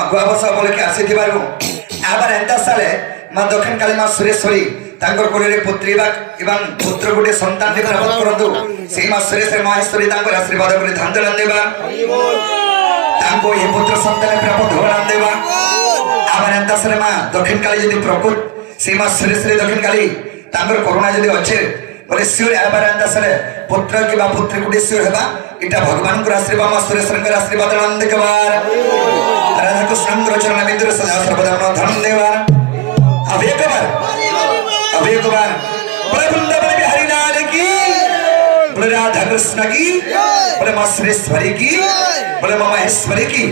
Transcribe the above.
अगुआ बस बोले कि आसी आबार एंता साले माँ दक्षिण काली माँ सुरेश्वरी तांकर कोलेरे पुत्री एवं पुत्र गुटे संतान के प्राप्त करंतु सेई माँ सुरेश्वरी महेश्वरी तांकर आशीर्वाद करे धन दान देबा तांको ये पुत्र संतान प्राप्त होरान देबा आबार एंता साले माँ दक्षिण काली यदि प्रकृत सेई माँ सुरेश्वरी दक्षिण काली तांकर करुणा यदि अच्छे बोले सियोर आबार एंता साले पुत्र किबा पुत्री गुटे सियोर हेबा इटा भगवान को आशीर्वाद माँ सुरेश्वरी आशीर्वाद आनंद कबार राधा कृष्ण चरण बिंदु सदा सर्वदा धन देवा अभी एक बार बोले वृंदावन बिहारी लाल की बोले राधा कृष्ण की बोले माँ सुरेश्वरी की बोले माँ महेश्वरी की